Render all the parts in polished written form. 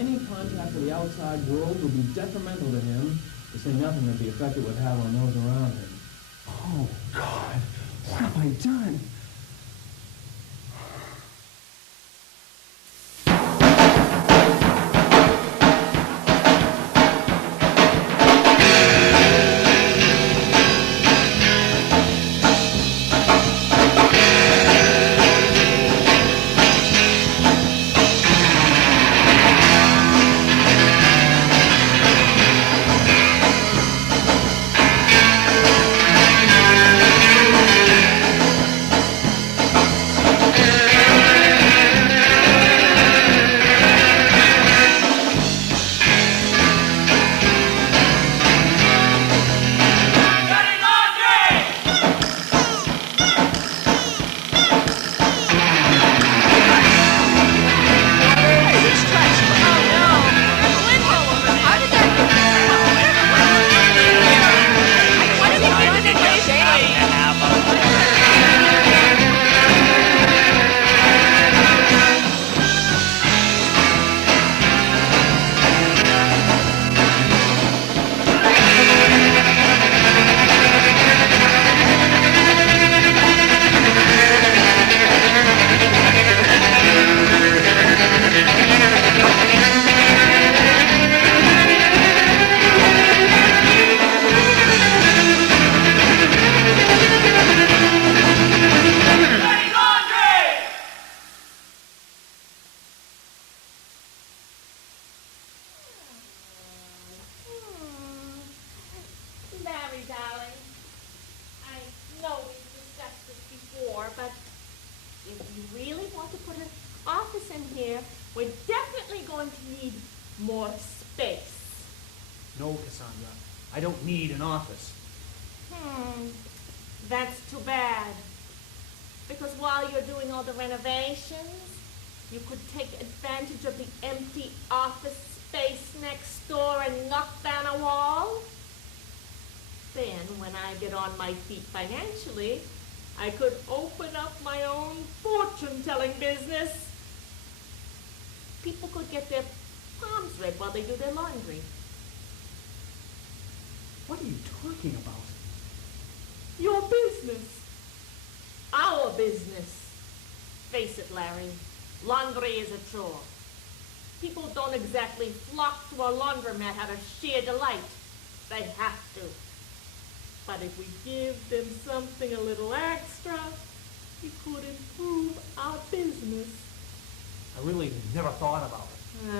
any contact with the outside world would be detrimental to him, to say nothing of the effect it would have on those around him. Oh, God, what have I done? Larry, darling, I know we've discussed this before, but if you really want to put an office in here, we're definitely going to need more space. No, Cassandra, I don't need an office. That's too bad. Because while you're doing all the renovations, you could take advantage of the empty office space next door and knock down a wall. Then, when I get on my feet financially, I could open up my own fortune-telling business. People could get their palms read while they do their laundry. What are you talking about? Your business. Our business. Face it, Larry. Laundry is a chore. People don't exactly flock to a laundromat out of sheer delight. They have to. But if we give them something a little extra, it could improve our business. I really never thought about it.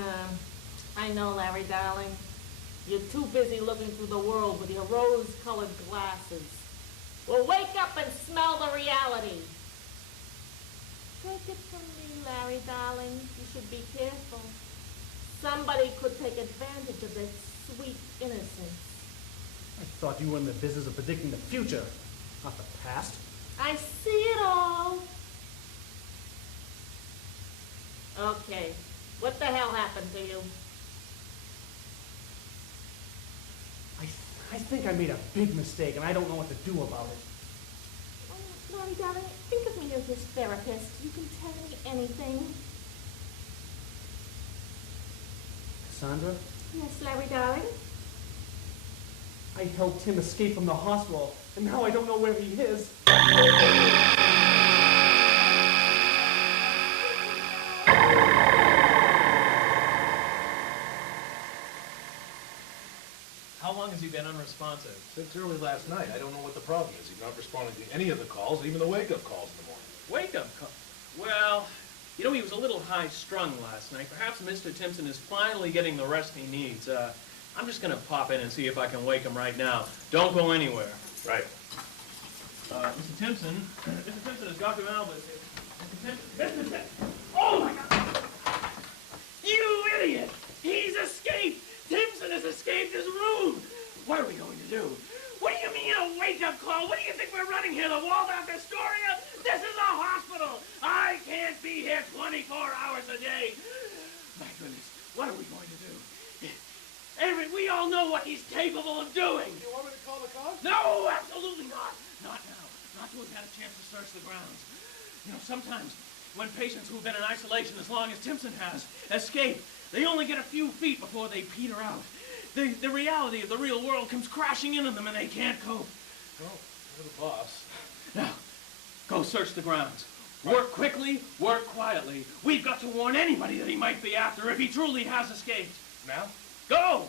I know, Larry, darling. You're too busy looking through the world with your rose-colored glasses. Well, wake up and smell the reality. Take it from me, Larry, darling. You should be careful. Somebody could take advantage of that sweet innocence. I thought you were in the business of predicting the future, not the past. I see it all. Okay, what the hell happened to you? I think I made a big mistake, and I don't know what to do about it. Larry, darling, think of me as his therapist. You can tell me anything. Cassandra? Yes, Larry, darling? I helped Tim escape from the hospital, and now I don't know where he is. How long has he been unresponsive? Since early last night. I don't know what the problem is. He's not responding to any of the calls, even the wake-up calls in the morning. Wake-up call? Well, you know, he was a little high-strung last night. Perhaps Mr. Timpson is finally getting the rest he needs. I'm just going to pop in and see if I can wake him right now. Don't go anywhere. Right. Mr. Timpson is Dr. Albert. Mr. Timpson. Oh, my God. You idiot! He's escaped! Timpson has escaped his room! What are we going to do? What do you mean a wake-up call? What do you think we're running here, the Waldorf Astoria? This is a hospital! I can't be here 24 hours a day! My goodness, what are we going to do? We all know what he's capable of doing! You want me to call the cops? No, absolutely not! Not now. Not till we've had a chance to search the grounds. You know, sometimes when patients who've been in isolation as long as Timpson has escape, They only get a few feet before they peter out. The reality of the real world comes crashing in on them and they can't cope. Well, you're the boss. Now, go search the grounds. Work quickly, work quietly. We've got to warn anybody that he might be after if he truly has escaped. Now, go!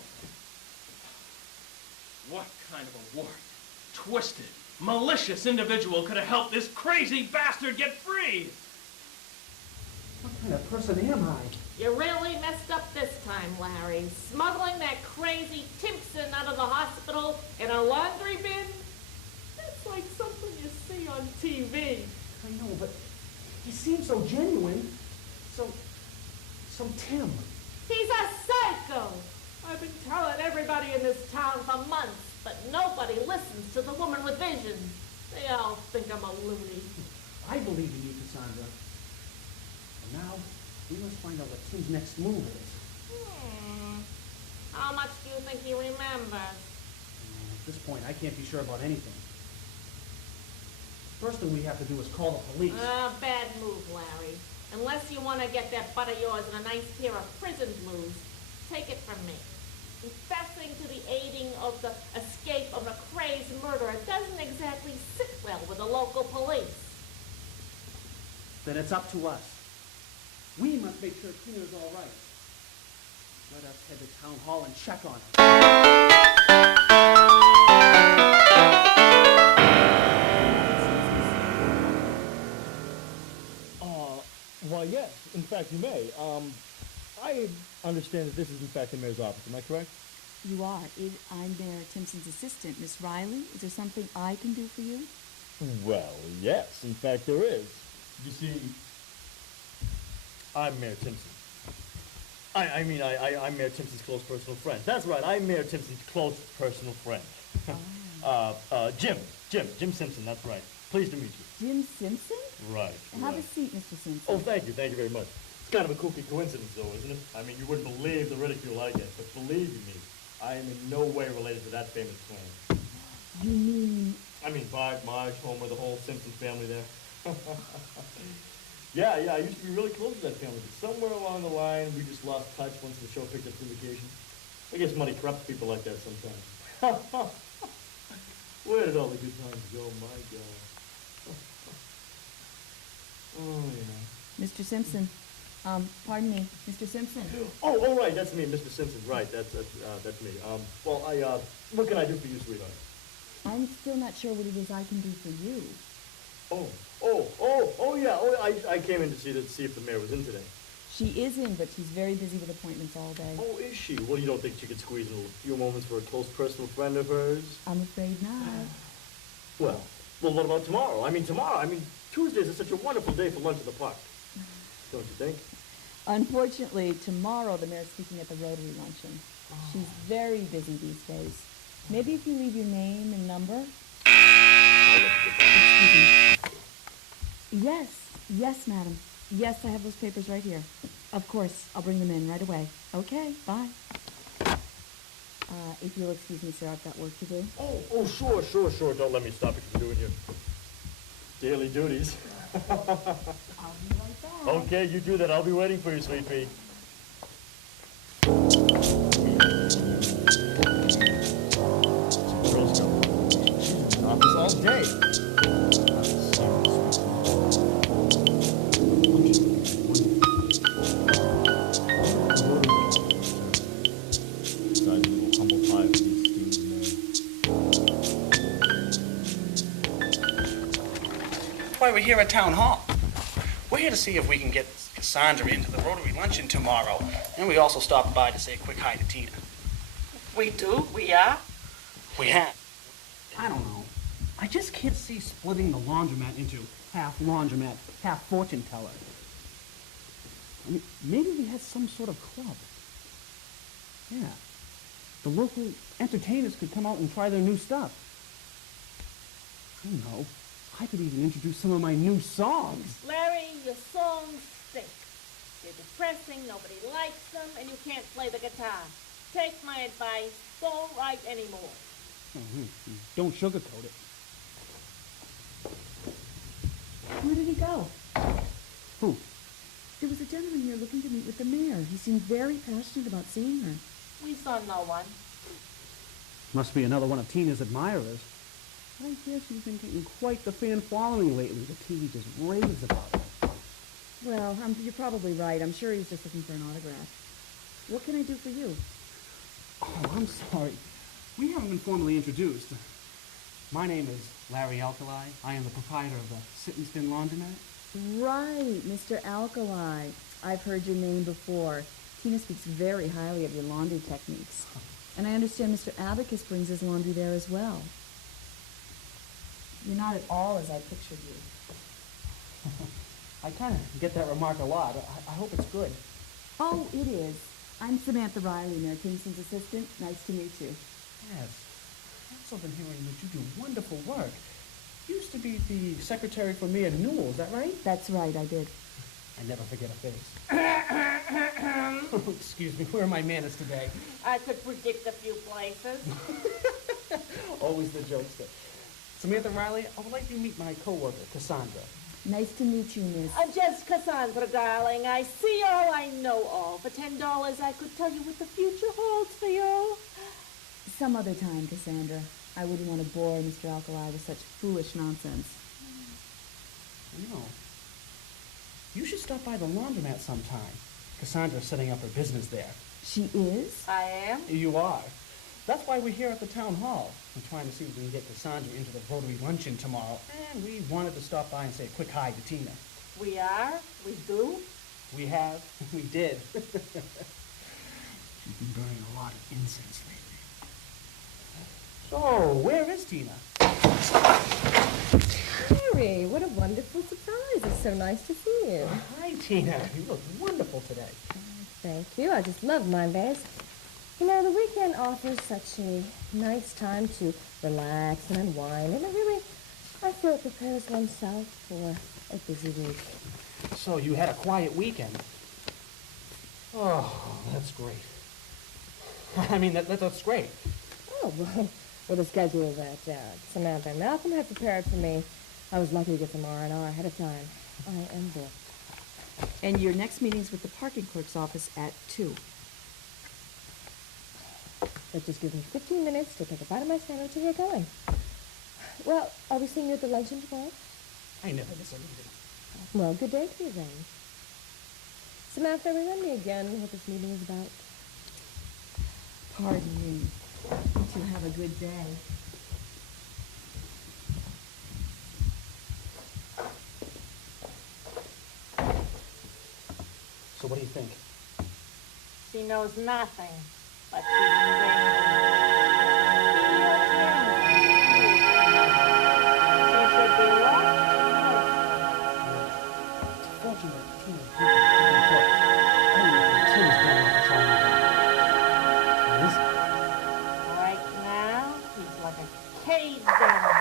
What kind of a warped, twisted, malicious individual could have helped this crazy bastard get free? What kind of person am I? You really messed up this time, Larry. Smuggling that crazy Timpson out of the hospital in a laundry bin? That's like something you see on TV. I know, but he seems so genuine. So Tim. He's a psycho! I've been telling everybody in this town for months, but nobody listens to the woman with visions. They all think I'm a loony. I believe in you, Cassandra. And now, we must find out what Tim's next move is. How much do you think he remembers? At this point, I can't be sure about anything. First thing we have to do is call the police. Bad move, Larry. Unless you want to get that butt of yours in a nice pair of prison blues, take it from me. Confessing to the aiding of the escape of a crazed murderer doesn't exactly sit well with the local police. Then it's up to us. We must make sure Tina's all right. Let us head to town hall and check on her. Well, yes. In fact, you may. I understand that this is, in fact, the mayor's office. Am I correct? You are. I'm Mayor Timpson's assistant, Miss Riley. Is there something I can do for you? Well, yes. In fact, there is. You see, I'm Mayor Timpson. I'm Mayor Timpson's close personal friend. That's right. I'm Mayor Timpson's close personal friend. Jim Simpson. That's right. Pleased to meet you. Jim Simpson? Right. Have a seat, Mr. Simpson. Oh, thank you very much. It's kind of a kooky coincidence, though, isn't it? I mean, you wouldn't believe the ridicule I get, but believe you me, I am in no way related to that famous clan. You mean... I mean, Bart, Marge, Homer, the whole Simpson family there. Yeah, I used to be really close to that family, but somewhere along the line, we just lost touch once the show picked up syndication. I guess money corrupts people like that sometimes. Where did all the good times go, my God? Oh, yeah. Mr. Simpson. Pardon me, Mr. Simpson. Oh, right, that's me, Mr. Simpson. Right, that's me. What can I do for you, sweetheart? I'm still not sure what it is I can do for you. Yeah. I came in to see if the mayor was in today. She is in, but she's very busy with appointments all day. Oh, is she? Well, you don't think she could squeeze in a few moments for a close personal friend of hers? I'm afraid not. Well, what about tomorrow? Tuesdays are such a wonderful day for lunch in the park. Don't you think? Unfortunately, tomorrow the mayor's speaking at the Rotary Luncheon. She's very busy these days. Maybe if you leave your name and number. Yes, madam. Yes, I have those papers right here. Of course, I'll bring them in right away. Okay, bye. If you'll excuse me, sir, I've got work to do. Oh, sure. Don't let me stop you from doing your daily duties. I'll be right back. Okay, you do that. I'll be waiting for you, sweet pea. Girls go. She's in the office all day. Why, we're here at Town Hall. We're here to see if we can get Cassandra into the Rotary Luncheon tomorrow. And we also stopped by to say a quick hi to Tina. We do? We are? We have. I don't know. I just can't see splitting the laundromat into half laundromat, half fortune teller. I mean, maybe we had some sort of club. Yeah. The local entertainers could come out and try their new stuff. I don't know. I could even introduce some of my new songs. Larry, your songs stink. They're depressing, nobody likes them, and you can't play the guitar. Take my advice, don't write anymore. Don't sugarcoat it. Where did he go? Who? There was a gentleman here looking to meet with the mayor. He seemed very passionate about seeing her. We saw no one. Must be another one of Tina's admirers. I hear she's been getting quite the fan following lately. The TV just raves about her. Well, you're probably right. I'm sure he's just looking for an autograph. What can I do for you? Oh, I'm sorry. We haven't been formally introduced. My name is Larry Alkali. I am the proprietor of the Sit and Spin Laundromat. Right, Mr. Alkali. I've heard your name before. Tina speaks very highly of your laundry techniques. And I understand Mr. Abacus brings his laundry there as well. You're not at all as I pictured you. I kind of get that remark a lot. I hope it's good. Oh, it is. I'm Samantha Riley, Mayor Kingston's assistant. Nice to meet you. Yes. I've also been hearing that you do wonderful work. You used to be the secretary for Mayor Newell, is that right? That's right, I did. I never forget a face. Excuse me, where are my manners today? I could predict a few places. Always the jokester. Samantha Riley, I would like you to meet my coworker, Cassandra. Nice to meet you, miss. I'm just Cassandra, darling. I see all, I know all. For $10, I could tell you what the future holds for you. Some other time, Cassandra. I wouldn't want to bore Mr. Alkali with such foolish nonsense. No. You should stop by the laundromat sometime. Cassandra's setting up her business there. She is? I am? You are. That's why we're here at the town hall. We're trying to see if we can get Cassandra into the Rotary Luncheon tomorrow. And we wanted to stop by and say a quick hi to Tina. We are? We do? We have. We did. She's been burning a lot of incense lately. So, where is Tina? Harry, what a wonderful surprise. It's so nice to see you. Hi, Tina. You look wonderful today. Thank you. I just love my vest. You know, the weekend offers such a nice time to relax and unwind, and I feel it prepares oneself for a busy week. So, you had a quiet weekend. Oh, that's great. I mean, that's great. Oh, well, the schedule that Samantha and Malcolm had prepared for me, I was lucky to get some R&R ahead of time. I am booked. And your next meeting's with the parking clerk's office at 2. That just gives me 15 minutes to take a bite of my sandwich and get going. Well, are we seeing you at the luncheon tomorrow? I never miss a meeting. Well, good day to you then. Samantha, remind me again what this meeting is about. Pardon me. To have a good day. So what do you think? She knows nothing, but she's in danger. She should be lost. It's fortunate that Tina's good at taking care. I don't even think Tina's done what it's on. What is it? Right now, he's like a caged animal.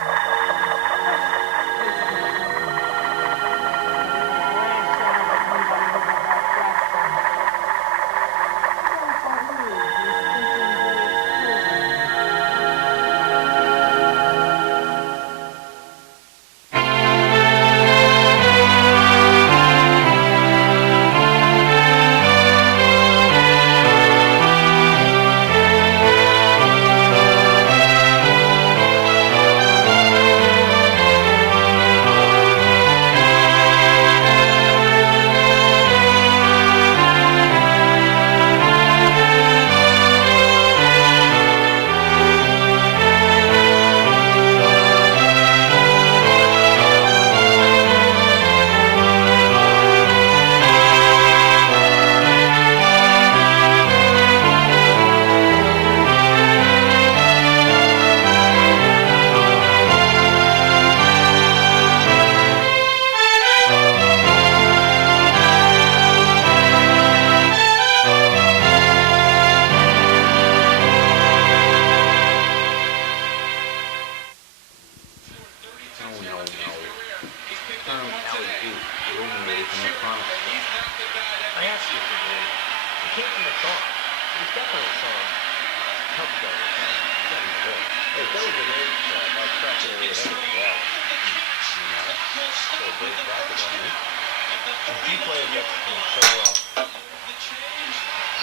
He plays execution so well.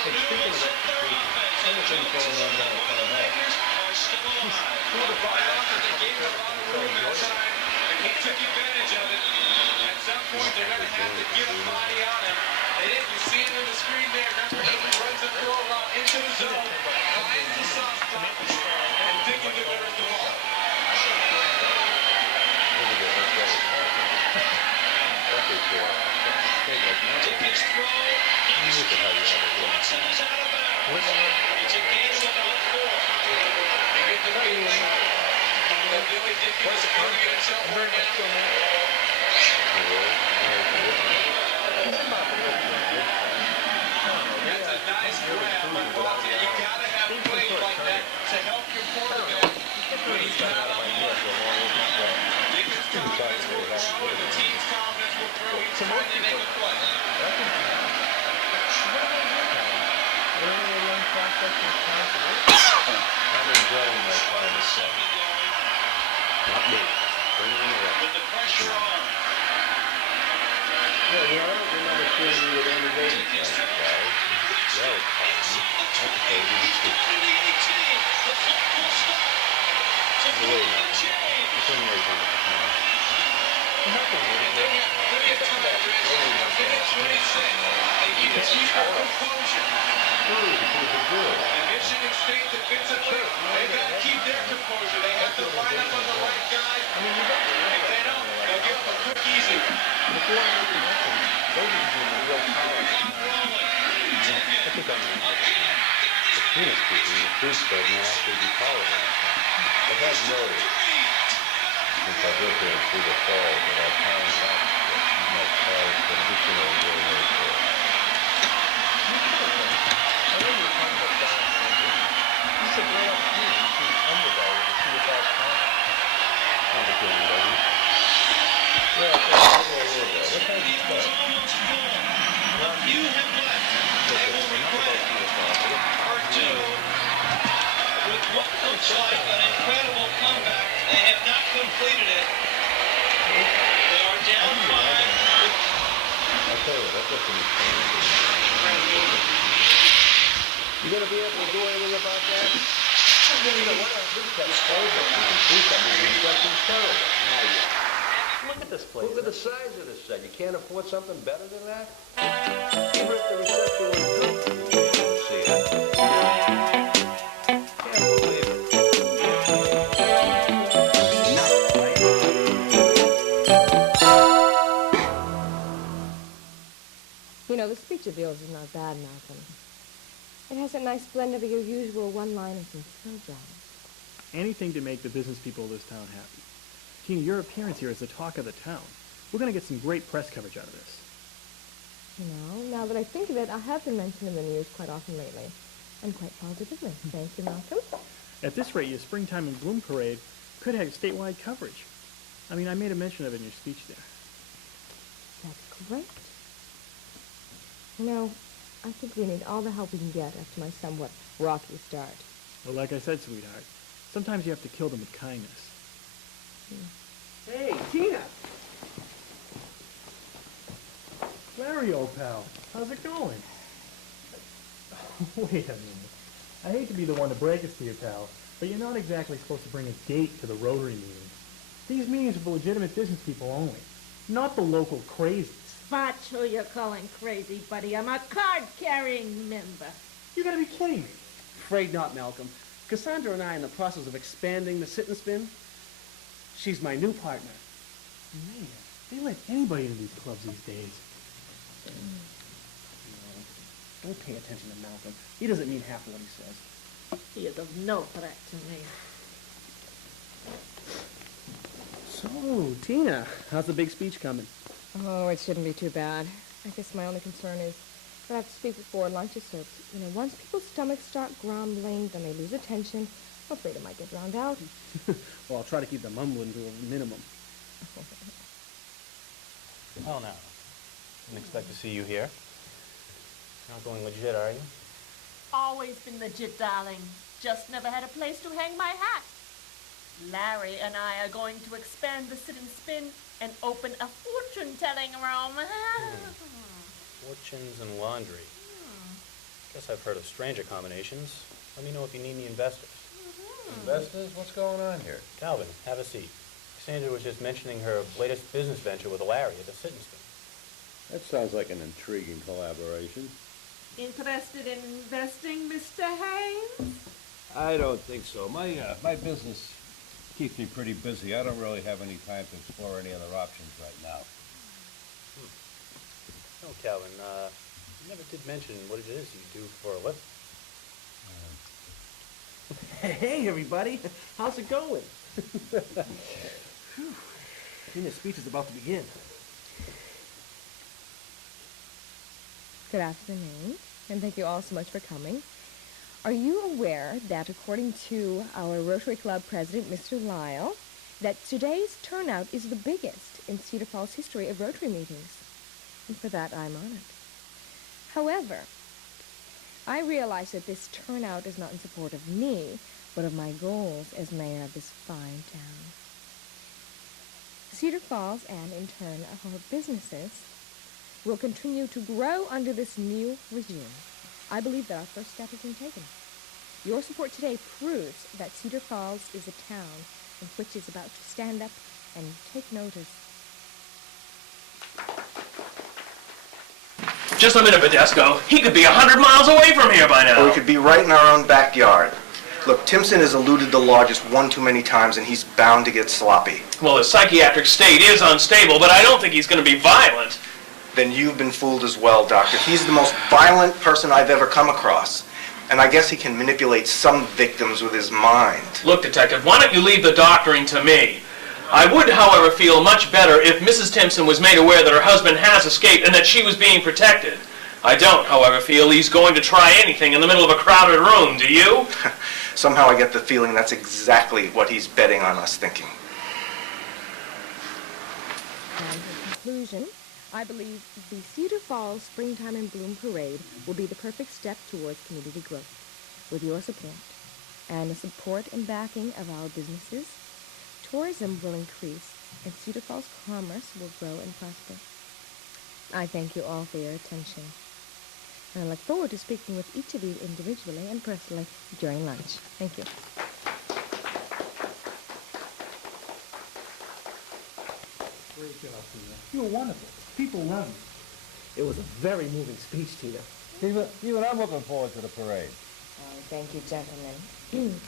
Hey, speaking of execution, some of the things going on down in Front of May. Who would have thought that public service would be so enjoyable? He took advantage of it. At some point, they're going to have to give a body on him. They did. You see him in the screen there. Number 8 runs the throw around into the zone, finds the soft spot, and Dickens delivers the ball. Dickens throw is Watson is out of bounds. It's a gain of about 4. They get the field shot. And Billy Dickens is going to get himself right down. That's a nice grab by Walton. You gotta have plays like that to help your quarterback when he's not on the mark. Dickens' confidence will grow, the team's confidence will grow each time they make a play. I'm enjoying my time with Seth. Not me. Bring it in. With the pressure on. Yeah, you know, I don't remember seeing you with any baby guys. That was fun. That's crazy. To the 18. The clock will stop. To William James. It's in there, Jim. And they have plenty of time, Rich. A minute 26. They need to keep their composure. And Michigan State defensively, they've got to keep their composure. They have to line up on the right guy. If they don't, they'll give up a quick easy. Before I make the mention, those are the real power. Dickens. The penis people in the food spread may actually be tolerant. I have noticed, since I've lived here through the fall, that our town lacks my cars traditional railroad care. I know you were talking about Don Manning. He's a great opportunity to see undervalued to see what's out front. Complicated, doesn't it? Yeah, I think a little ago. What time is it? A few have left. They will regret part 2 with what looks like an incredible comeback. They have not completed it. They are down 5. I'll tell you, that's what's in the phone. You gonna be able to do anything about that? You know what? This kept closing. We kept restructuring terrible. Look at this place. Look at the size of this set. You can't afford something better than that? Even if the reception was good, you can't see it. Can't believe it. You know, the speech of yours is not bad, Malcolm. It has a nice blend of your usual one-liners and slow jobs. Anything to make the business people of this town happy. Tina, your appearance here is the talk of the town. We're going to get some great press coverage out of this. You know, now that I think of it, I have been mentioned in the news quite often lately. And quite positively. Thank you, Malcolm. At this rate, your Springtime in Bloom parade could have statewide coverage. I mean, I made a mention of it in your speech there. That's great. You know, I think we need all the help we can get after my somewhat rocky start. Well, like I said, sweetheart, sometimes you have to kill them with kindness. Hey, Tina! Larry, old pal, how's it going? Wait a minute. I hate to be the one to break this to you, pal, but you're not exactly supposed to bring a date to the Rotary meeting. These meetings are for legitimate business people only, not the local crazies. Watch who you're calling crazy, buddy. I'm a card-carrying member. You gotta be kidding me. Afraid not, Malcolm. Cassandra and I are in the process of expanding the sit and spin. She's my new partner. Man, they let anybody into these clubs these days. No, don't pay attention to Malcolm. He doesn't mean half of what he says. He is of no threat to me. So, Tina, how's the big speech coming? Oh, it shouldn't be too bad. I guess my only concern is that I have to speak before lunch is served. You know, once people's stomachs start grumbling, then they lose attention. I'm afraid it might get drowned out. Well, I'll try to keep the mumbling to a minimum. Well, now, didn't expect to see you here. Not going legit, are you? Always been legit, darling. Just never had a place to hang my hat. Larry and I are going to expand the sit and spin and open a fortune-telling room. Fortunes and laundry. Guess I've heard of stranger combinations. Let me know if you need any investors. Investors? What's going on here? Calvin, have a seat. Cassandra was just mentioning her latest business venture with Larry at the sit and spin. That sounds like an intriguing collaboration. Interested in investing, Mr. Haynes? I don't think so. My business keeps me pretty busy. I don't really have any time to explore any other options right now. No, Calvin, you never did mention what it is you do for a living. Hey, everybody. How's it going? Tina's speech is about to begin. Good afternoon, and thank you all so much for coming. Are you aware that according to our Rotary Club president, Mr. Lyle, that today's turnout is the biggest in Cedar Falls history of Rotary meetings? And for that, I'm honored. However, I realize that this turnout is not in support of me, but of my goals as mayor of this fine town. Cedar Falls, and in turn our businesses, will continue to grow under this new regime. I believe that our first step has been taken. Your support today proves that Cedar Falls is a town in which is about to stand up and take notice. Just a minute, Badesco. He could be 100 miles away from here by now. Or we could be right in our own backyard. Look, Timpson has eluded the law just one too many times, and he's bound to get sloppy. Well, his psychiatric state is unstable, but I don't think he's going to be violent. Then you've been fooled as well, Doctor. He's the most violent person I've ever come across. And I guess he can manipulate some victims with his mind. Look, Detective, why don't you leave the doctoring to me? I would, however, feel much better if Mrs. Timpson was made aware that her husband has escaped and that she was being protected. I don't, however, feel he's going to try anything in the middle of a crowded room, do you? Somehow I get the feeling that's exactly what he's betting on us thinking. And in conclusion, I believe the Cedar Falls Springtime in Bloom Parade will be the perfect step towards community growth. With your support and the support and backing of our businesses, tourism will increase and Cedar Falls commerce will grow and prosper. I thank you all for your attention. And I look forward to speaking with each of you individually and personally during lunch. Thank you. Great job, Tina. You were wonderful. People love you. It was a very moving speech, Tina. Even I'm looking forward to the parade. Oh, thank you, gentlemen.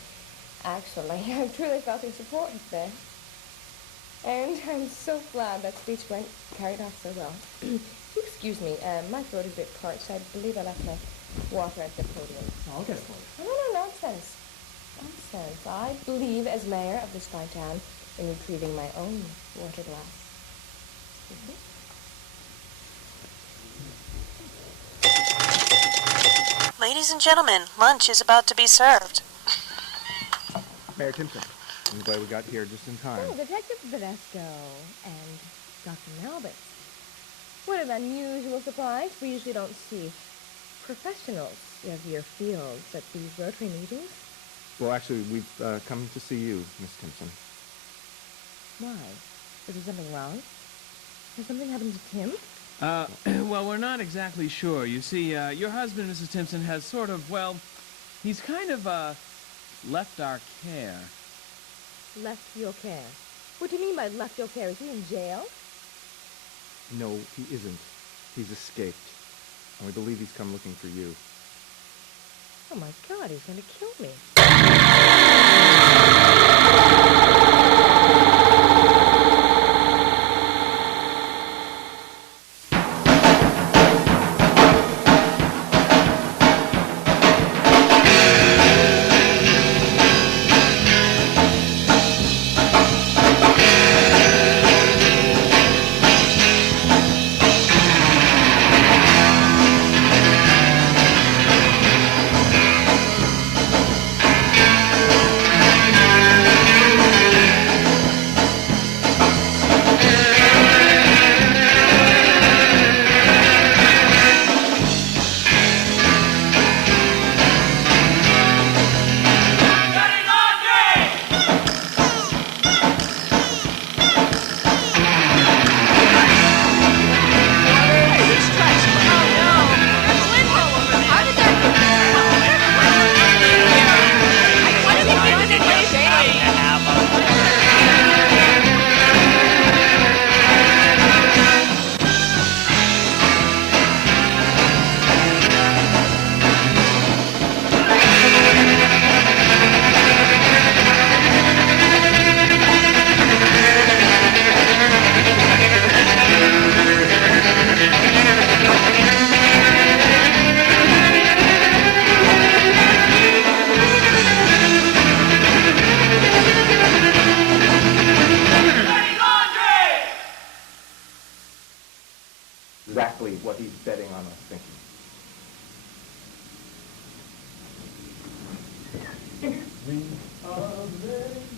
Actually, I've truly felt your support there. And I'm so glad that speech carried off so well. Excuse me, my throat is a bit parched. I believe I left my water at the podium. I'll get for it. No, nonsense. Nonsense. I believe, as mayor of this fine town, in retrieving my own water glass. Ladies and gentlemen, lunch is about to be served. Mayor Timpson, I'm glad we got here just in time. Oh, Detective Badesco and Dr. Malbus. What an unusual surprise. We usually don't see professionals of your fields at these Rotary meetings. Well, actually, we've come to see you, Miss Timpson. Why? Is there something wrong? Has something happened to Tim? Well, we're not exactly sure. You see, your husband, Mrs. Timpson, has sort of, well, he's kind of, left our care. Left your care? What do you mean by left your care? Is he in jail? No, he isn't. He's escaped. And we believe he's come looking for you. Oh my God, he's going to kill me. exactly what he's betting on us thinking. We are ready.